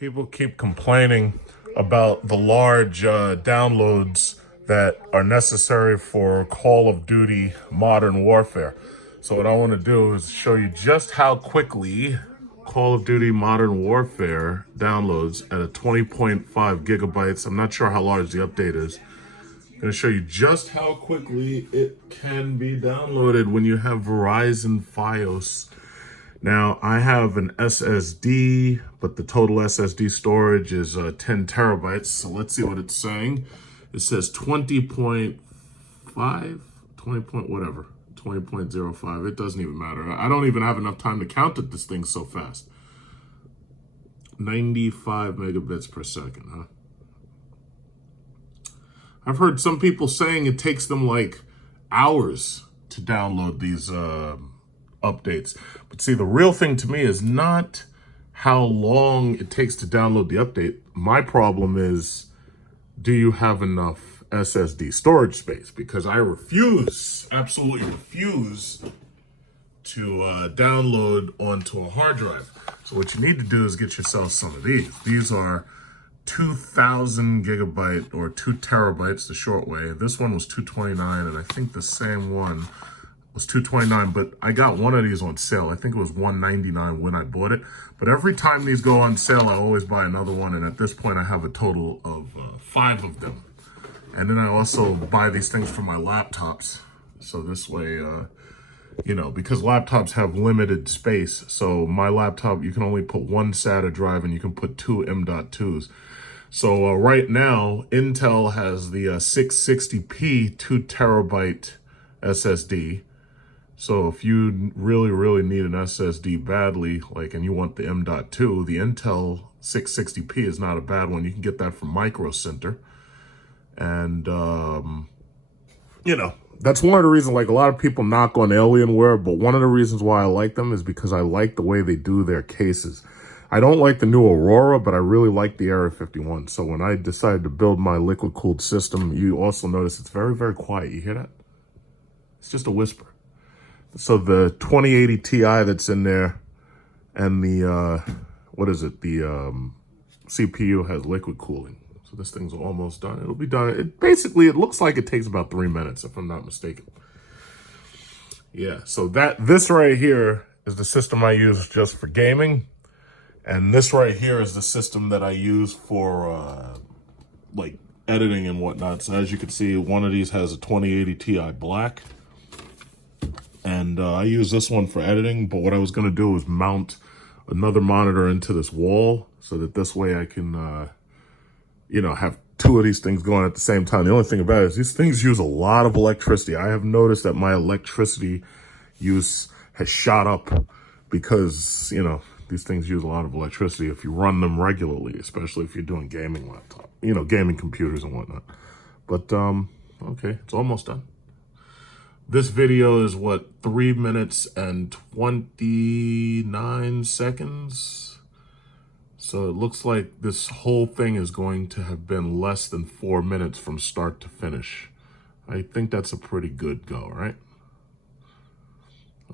People keep complaining about the large downloads that are necessary for Call of Duty Modern Warfare. So what I want to do is show you just how quickly Call of Duty Modern Warfare downloads at a 20.5 gigabytes. I'm not sure how large the update is. I'm going to show you just how quickly it can be downloaded when you have Verizon Fios. Now, I have an SSD, but the total SSD storage is 10 terabytes. So let's see what it's saying. It says 20.5, 20 point whatever, 20.05. It doesn't even matter. I don't even have enough time to count it. This thing's so fast. 95 megabits per second, huh? I've heard some people saying it takes them like hours to download these updates. But see, the real thing to me is not how long it takes to download the update. My problem is, do you have enough SSD storage space? Because I absolutely refuse to download onto a hard drive. So what you need to do is get yourself some of these. These are 2,000 gigabyte or 2 terabytes the short way. This one was 229, and I think the same one was 229, but I got one of these on sale. I think it was 199 when I bought it. But every time these go on sale, I always buy another one. And at this point, I have a total of 5 of them. And then I also buy these things for my laptops. So this way, you know, because laptops have limited space. So my laptop, you can only put one SATA drive and you can put 2 M.2s. So right now, Intel has the 660p 2 terabyte SSD. So if you really need an SSD badly, like, and you want the M.2, the Intel 660p is not a bad one. You can get that from Micro Center. And, you know, that's one of the reasons, like, a lot of people knock on Alienware, but one of the reasons why I like them is because I like the way they do their cases. I don't like the new Aurora, but I really like the Area 51. So when I decided to build my liquid-cooled system, you also notice it's very quiet. You hear that? It's just a whisper. So the 2080 Ti that's in there and the, what is it? The CPU has liquid cooling. So this thing's almost done. It'll be done. It looks like it takes about 3 minutes, if I'm not mistaken. Yeah, so this right here is the system I use just for gaming. And this right here is the system that I use for, like, editing and whatnot. So as you can see, one of these has a 2080 Ti Black. And I use this one for editing, but what I was going to do was mount another monitor into this wall so that this way I can, you know, have 2 of these things going at the same time. The only thing about it is these things use a lot of electricity. I have noticed that my electricity use has shot up because, you know, these things use a lot of electricity if you run them regularly, especially if you're doing gaming laptop, you know, gaming computers and whatnot. But, okay, it's almost done. This video is, what, 3 minutes and 29 seconds? So it looks like this whole thing is going to have been less than 4 minutes from start to finish. I think that's a pretty good go, right?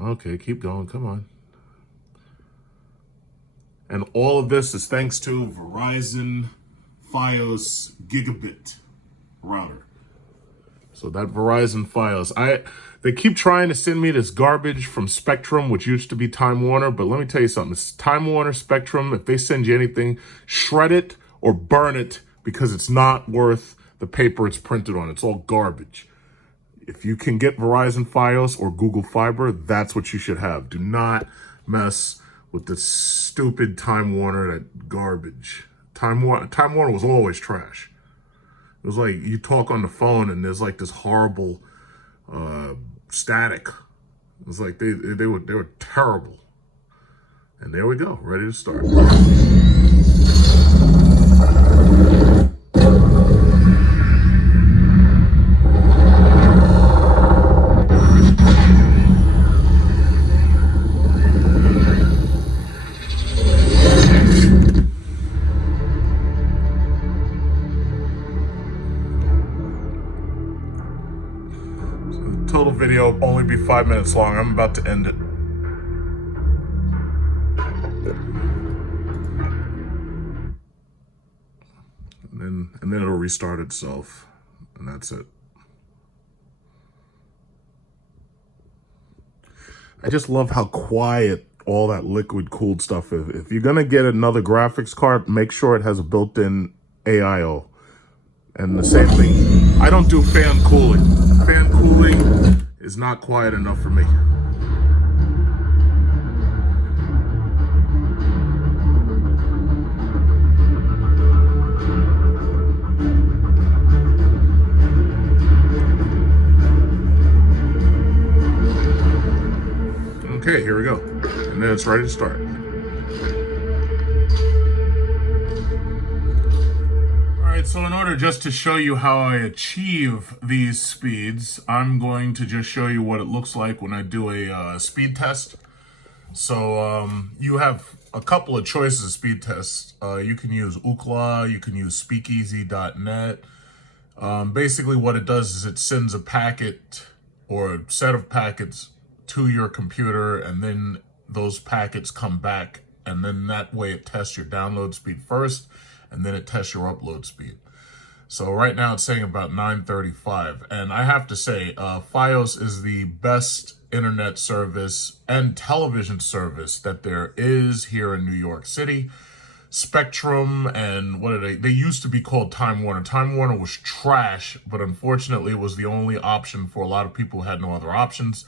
Okay, keep going, come on. And all of this is thanks to Verizon Fios Gigabit router. So that Verizon Fios, they keep trying to send me this garbage from Spectrum, which used to be Time Warner, but let me tell you something. It's Time Warner, Spectrum. If they send you anything, shred it or burn it because it's not worth the paper it's printed on. It's all garbage. If you can get Verizon Fios or Google Fiber, that's what you should have. Do not mess with the stupid Time Warner, that garbage. Time Warner was always trash. It was like you talk on the phone and there's like this horrible static. It was like they were terrible. And there we go, ready to start. Total video will only be 5 minutes long. I'm about to end it. and then it'll restart itself, and that's it. I just love how quiet all that liquid cooled stuff is. If you're gonna get another graphics card, make sure it has a built-in AIO. And the same thing, I don't do fan cooling. Fan cooling is not quiet enough for me. Okay, here we go. And then it's ready to start. All right, so in order just to show you how I achieve these speeds, I'm going to just show you what it looks like when I do a speed test. So you have a couple of choices of speed tests. You can use Ookla, you can use speakeasy.net. Basically what it does is it sends a packet or a set of packets to your computer, and then those packets come back, and then that way it tests your download speed first, and then it tests your upload speed. So right now it's saying about 935, and I have to say Fios is the best internet service and television service that there is here in New York City. Spectrum and what are they used to be called Time Warner. Time Warner was trash, but unfortunately it was the only option for a lot of people who had no other options.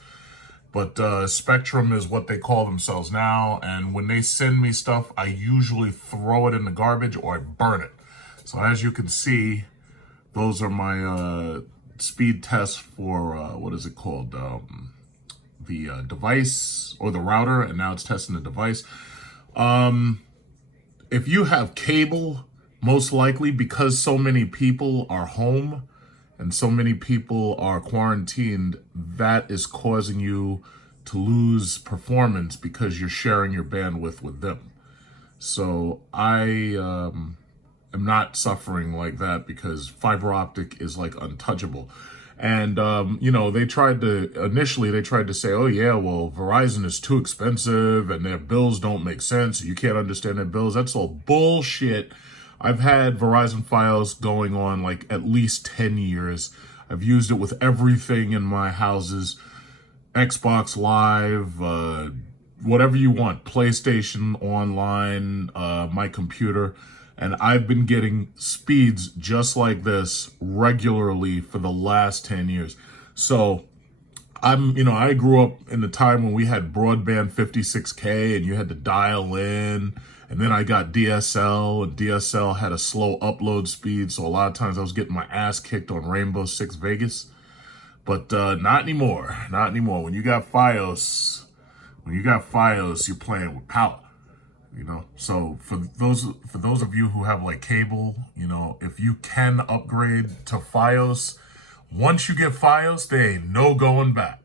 But Spectrum is what they call themselves now, and when they send me stuff, I usually throw it in the garbage or I burn it. So as you can see, those are my speed tests for, what is it called? The device or the router, and now it's testing the device. If you have cable, most likely because so many people are home, and so many people are quarantined, that is causing you to lose performance because you're sharing your bandwidth with them. So I am not suffering like that because fiber optic is like untouchable. And, you know, initially they tried to say, oh yeah, well, Verizon is too expensive and their bills don't make sense. You can't understand their bills. That's all bullshit. I've had Verizon Fios going on like at least 10 years. I've used it with everything in my houses, Xbox Live, whatever you want, PlayStation Online, my computer. And I've been getting speeds just like this regularly for the last 10 years. So I grew up in the time when we had broadband 56K and you had to dial in. And then I got DSL, and DSL had a slow upload speed. So a lot of times I was getting my ass kicked on Rainbow Six Vegas. But not anymore. Not anymore. When you got Fios, you're playing with power. You know, so for those of you who have like cable, you know, if you can upgrade to Fios, once you get Fios, there ain't no going back.